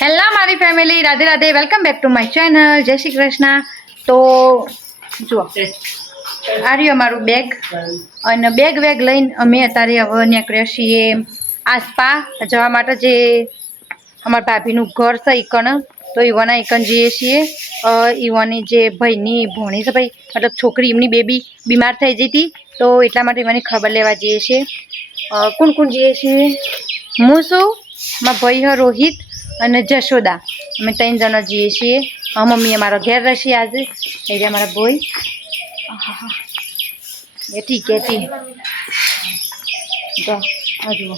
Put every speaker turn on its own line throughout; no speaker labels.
Hello મારી family Radhe Radhe. Welcome back to my channel Jai Shri Krishna. તો જુઓ. આ રહ્યું અમારું બેગ અને બેગ વેગ લઈને અમે અત્યારે હવે નીકળ્યા છીએ આસપા જવા માટે જે અમારા ભાભીનું ઘર છે ઈકણ. તો ઈવાના ઈકણ જઈએ છીએ. ઈવાની જે ભાઈની ભોણી છે ભાઈ, મતલબ છોકરી, એમની બેબી બીમાર થઈ જતી તો એટલા માટે ઈવાની ખબર લેવા જઈએ છીએ. કોણ કોણ જઈએ છીએ? હું છું, મારા ભાઈ હ રોહિત. અને જશોદા. અમે ત્રણ જણા જઈએ છીએ. મમ્મી અમારો ઘેર રહેશે આજે. એટલે અમારા આહાહા. કેટી કેટી તો આ જુઓ.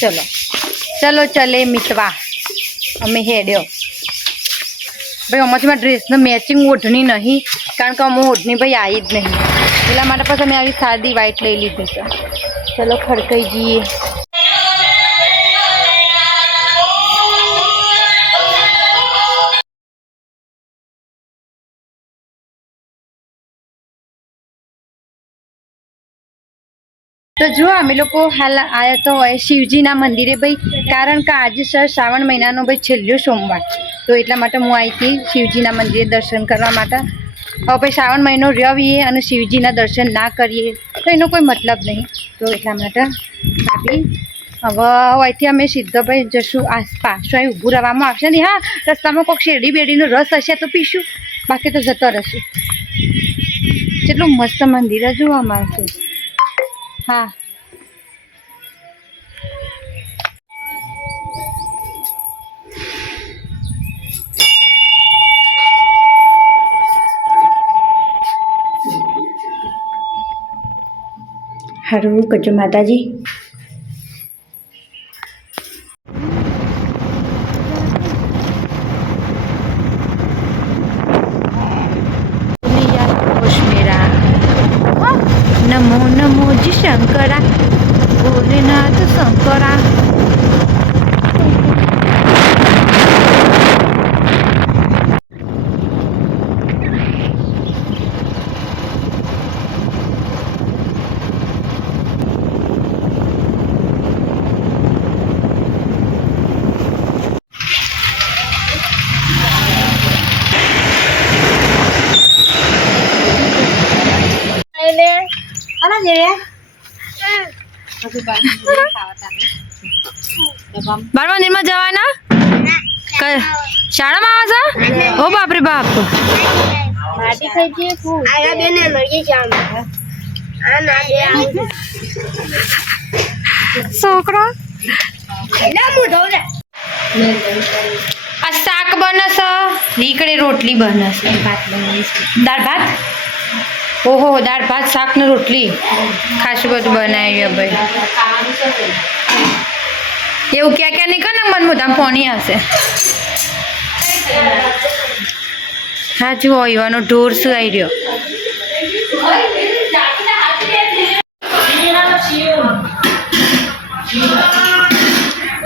ચલો. ચલો, ચલે મિતવા. અમે હેડ્યો. ભાઈ અમારી મારા ડ્રેસનું મેચિંગ ઓઢણી નહીં. કારણ કે અમે ઓઢણી ભાઈ આવી જ નહીં. એટલા માટે પછી અમે આવી સાદી વ્હાઈટ લઈ લીધી છે. ચલો ખડકાઈ જઈએ તો જો અમે લોકો હાલ આવ્યા તો હોય શિવજીના મંદિરે ભાઈ, કારણ કે આજે સર શ્રાવણ મહિનાનો ભાઈ છેલ્લો સોમવાર તો એટલા માટે હું આવી હતી શિવજીના મંદિરે દર્શન કરવા માટે. હવે શ્રાવણ મહિનો રહીએ અને શિવજીના દર્શન ના કરીએ. તો એનો કોઈ મતલબ નહીં. તો એટલા માટે ભાભી, હવે અહીંથી અમે સીધો ભાઈ જશું આસપાસ અહીં ઊભું રહેવામાં આવશે ને હા, રસ્તામાં કોઈક શેરડી બેડીનો રસ હશે તો પીશું. બાકી તો જતો રહેશું. કેટલું મસ્ત મંદિર જોવા મળશે હા. હારું કરજો માતાજી. નમો નમો જી શંકરા ભોલેનાથ શંકરા હાલા જઈએ બાર મંદિરમાં જવાના? શાળામાં આવે છે? ઓ બાપરે બાપ. છોકરો? આ શાક બને છે. નીકળે રોટલી બને છે. દાળ ભાત? ઓહો, દાળ, ભાત શાક ને રોટલી. ખાસું બધું બનાવ્યું ભાઈ. એવું ક્યાં ક્યાં નહીં કર ને મન મોઢામાં ફોની આવશે. હા, જુઓ એવાનો ઢોર શું આવી રહ્યો.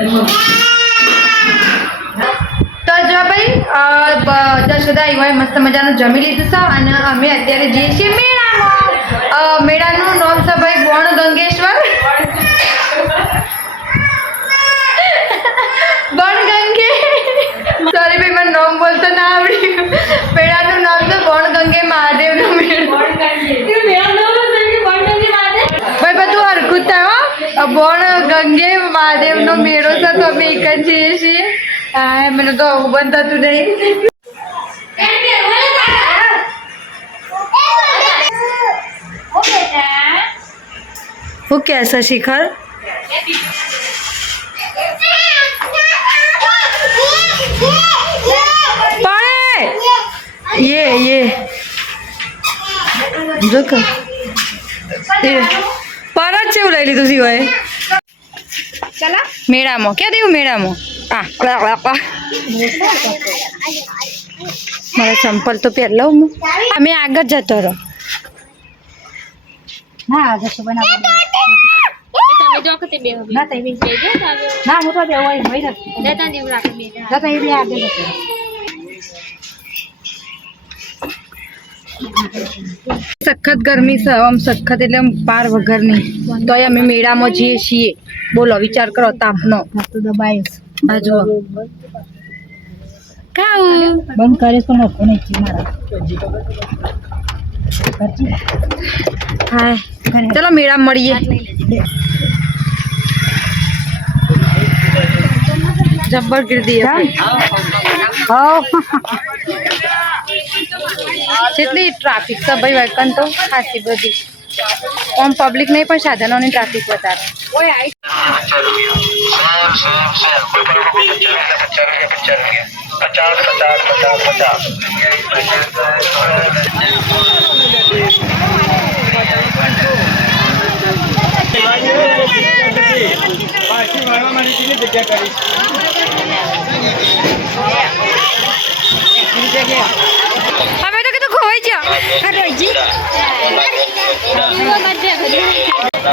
તો અ, બ- જશોદા એવાય મસ્ત મજાનું જમી લીધું છે. અને અમે અત્યારે જઈએ છીએ મેળામાં મેળાનું નામ છે ભાઈ ગોણ ગંગેશ્વર સોરી ભાઈ મને નામ બોલતો ના આવડ્યું. મેળાનું નામ છે ગોણ ગંગે મહાદેવનો મેળો. ભાઈ બધું હરખું થાય બોણ ગંગે મહાદેવનો મેળો છે તો અમે એક જ જઈએ છીએ. હા મને તો બંધ થતું નહીં. હું કહેશે શિખર? પડે! યે યે. જો કે પરત છે એવું લઈ લીધું સિવાય. મેળામાં. ક્યાં દેવું મેળામાં? આ મારા ચંપલ તો પહેરલો હું. અમે આગળ જતો રહો. ના જશો બનાવો ના તઈ બી ના હું તો બે હોય ભાઈ નથી જતા એટલે આગળ જતો રહો. સખત ગરમી છે આમ સખત એટલે પાર વગરની. તોય અમે મેળામાં જઈએ છીએ. બોલો વિચાર કરો તાપનો.
તો દબાય
બાજુ ખાવું
બંધ કરીશ પણ નખો નહીં છે મારા.
હાય. ચલો મેળા મળીએ. જબ્બર ગીરદી જેટલી ટ્રાફિક તો ભાઈ વેકન તો. ખાસી બધી. આમ પબ્લિક નહીં પણ સાધનોની ટ્રાફિક વધારે. શેર શેર શેર કોઈ પણ લોકો પચાસ પચાસ પચાસ પચાસ પાછી વાળવા માટે કેટલી જગ્યા કરી અમે તો કીધું ખોવાઈ જાઓ. રોજી.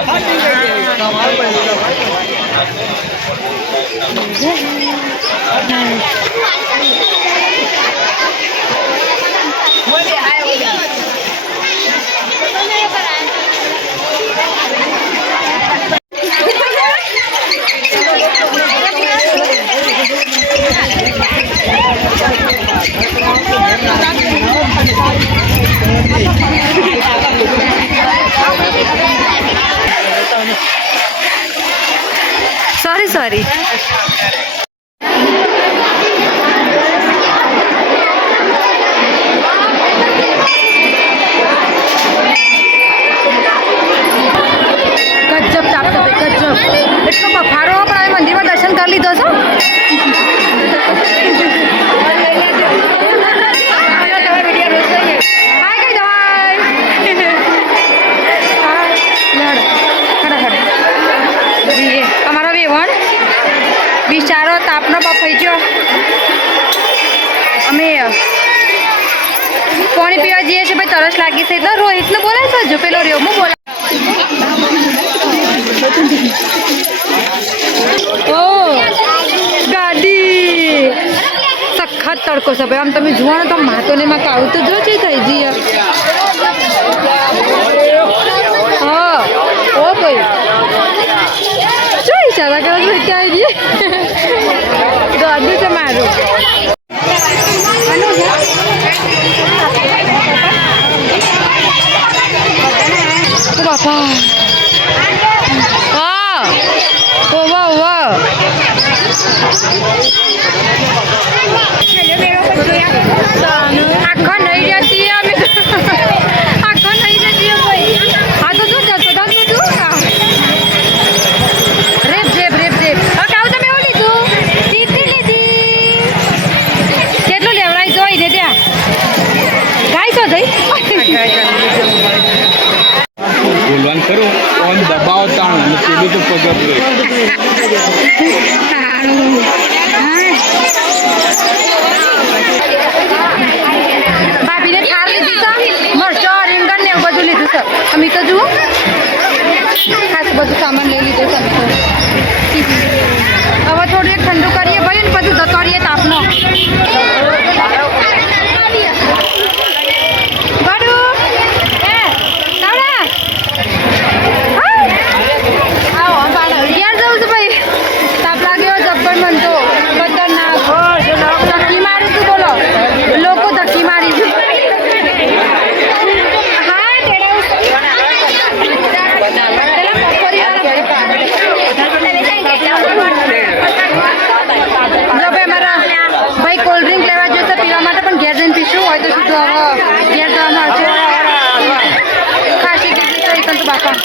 Thank you. સોરી લાગી છે. એટલે રોહિતને બોલાય છે હજુ? પેલો હું બોલા ઓ, ગાડી. સખત તડકો છે. ભાઈ, આમ તમે જુઓ ને તો માતો ને માં કાવું તો જો છે થઈ જઈએ હા. ઓ ભાઈ. શું ઈશારા કરો ત્યાં જઈએ ગાડી છે મારું ઓ બાપા હા ઓ વાહ વાહ આખો નહીં જતી અમે આખો નહીં જતી ભાઈ હા તો શું જતો હતા તું તું રેપ રેપ રેપ રેપ હવે કાવ તમે એવું લીધું લીધી લીધી કેટલું લેવડાય જોઈ ને ત્યાં ગાય તો જઈ
બોલવાનું ખરું ફોન દબાવો તાણ અને પેલું તો પગર બ્રેક
ભાભીને થાર લીધી છે મરચો રીંગણ ને એવું બધું લીધું છે અમે તો જુઓ ખાસ બધું સામાન લઈ લીધું છે અમે તો હવે થોડું એક ઠંડુ કરીએ ભાઈ ને બધું જતો રહીએ તાપનો વાડુ, એ, કાવડા. હા. આવો, બાળો. ઘેર જવું છે ભાઈ તાપ લાગ્યો જબ્બર મન તો ખતરનાક ધક્કી મારું છું બોલો લોકો ધક્કી મારી છે હા પેલા મગફળીવાળા જો ભાઈ મારા ભાઈ કોલ્ડ ડ્રિંક લેવા જોઈએ તો પીવા માટે પણ ઘેર જઈને પીશું હોય તો સીધું હવે ઘેર જવાનું હશે ખાસી કીધી તો એકલ તો બાપા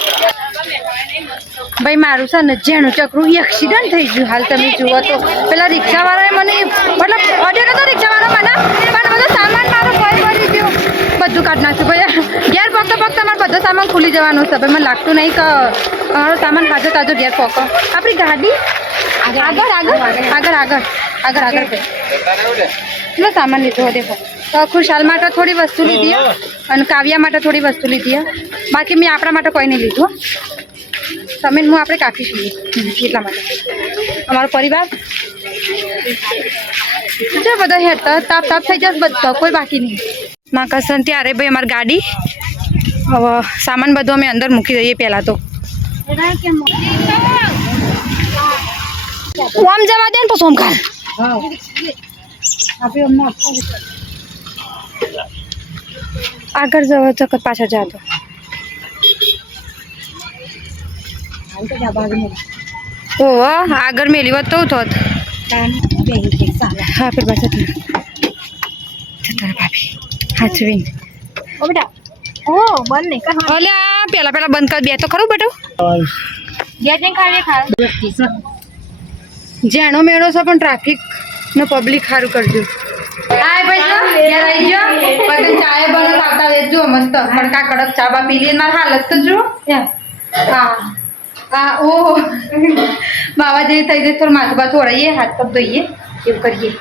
ભાઈ મારું છે ને જેનું ચકરું એક્સિડન્ટ થઈ ગયું હાલ તમે જુઓ તો. પેલા રિક્ષાવાળાએ મને મતલબ અડ્યો નતો રિક્ષાવાળો મને પણ બધો સામાન મારો કોઈ પડી ગયો. બધું કાઢ નાખ્યું. ભાઈ ઘેર પગતો ફક્ત મારો બધો સામાન ખુલી જવાનો છે. ભાઈ મને લાગતું નહીં કે મારો સામાન તાજો તાજો ઘેર ફોકો આપણી ગાડી? આગળ આગળ આગળ આગળ આગળ આગળ. ભાઈ કેટલો સામાન લીધો દેખો તો ખુશાલ માટે થોડી વસ્તુ લીધી અને કાવ્યા માટે થોડી વસ્તુ લીધી. બાકી મેં આપણા માટે કોઈ નહીં લીધું. તમે હું આપણે છીએ. એટલા માટે. અમારો પરિવાર. જો બધા હેઠ તાપ તાપ થઈ જશે બધા કોઈ બાકી નહીં. માકસન ત્યારે ભાઈ અમારી ગાડી હવે સામાન બધો અમે અંદર મૂકી દઈએ પહેલાં તો. આમ જવા દે ને પછી ઓમ ખાલ
આપણે અમને આપવા
આગળ જવા તો પાછળ જતો ઓહો આગળ મેલી વાત તો થોત. હા ફેર પાછા ભાભી હાચવીન.
ઓ બેટા ઓ બંધ નહીં કર.
અલ્યા પેલા પેલા બંધ કર બે તો ખરું બેટો?
ગયા જઈને ખાલી ખા.
જેનો મેળો છે પણ ટ્રાફિક ને પબ્લિક સારું કરજો. હાય ભાઈ ઘેર આવી ગયો. પછી ચાય બનો આવતા રહેજો મસ્ત. કડકા કડક ચા બા પી લે મારી હાલત તો જો હા. હા ઓ બાવા જેવી થઈ જાય થોડું માથું બાથું ઓળાઈએ, હાથ પગ ધોઈએ, એવું કરીએ.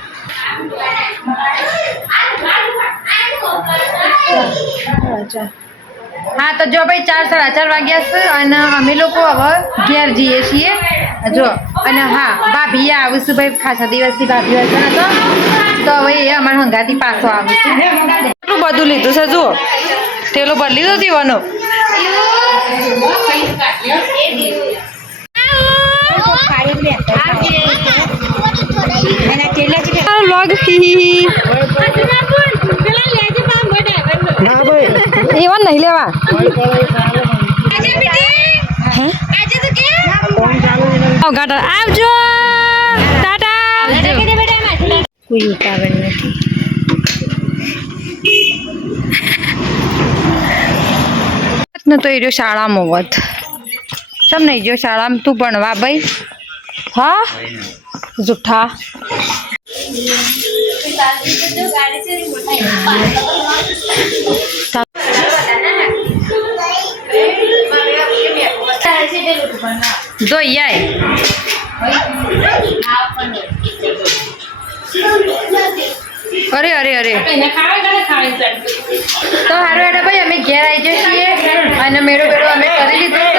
હા, તો જો ભાઈ, ચાર સાડા ચાર વાગ્યા છે અને અમે લોકો હવે ઘેર જઈએ છીએ. જો, અને હા, ભાભી આવીશું ભાઈ, ખાસા દિવસથી ભાભી વચન હતો તો. હવે એ અમારા હંગાથી પાછો આવીશું એટલું બધું લીધું છે, જુઓ. તેલો બદલી દો દીવાનો? એવા નહીં લેવા આવજો
કોઈ ઉતાવળ નથી
તો એ રહ્યો શાળામાં વધ સમ નહીં જો શાળામાં તું ભણવા ભાઈ. હા? જુઠ્ઠા. જોઈએ અરે અરે અરે. તો હારું હેડો ભાઈ, અમે ઘેર આવી જઈએ અને મેળો મેળો અમે કરી લીધું.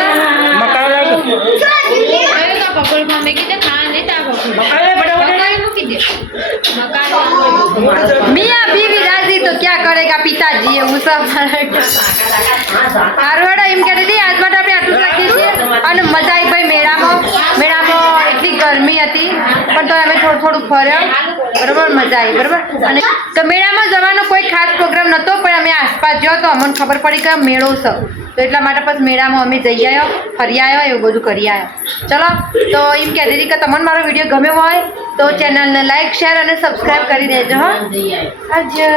છે મિયા બીવી રાજી તો ક્યાં કરેગા પિતાજી? એવું સબ હારું હેડો એમ કહેતી હતી આજ માટે આપણે આટલું રાખીએ છીએ અને મજા આવી ભાઈ, મેળામાં મેળામાં એટલી ગરમી હતી પણ તો અમે થોડું થોડું ફર્યા બરોબર મજા આવી બરોબર અને તો મેળામાં જવાનો કોઈ ખાસ પ્રોગ્રામ નહોતો પણ અમે આસપાસ ગયો તો અમને ખબર પડી કે મેળો છે તો એટલા માટે પછી મેળામાં અમે જઈ આવ્યો ફરી આવ્યો એવું બધું કરી આવ્યો ચલો તો એમ કહેતી હતી કે તમને મારો વીડિયો ગમ્યો હોય તો ચેનલને લાઈક શેર અને સબસ્ક્રાઈબ કરી દેજો હા. આવજો.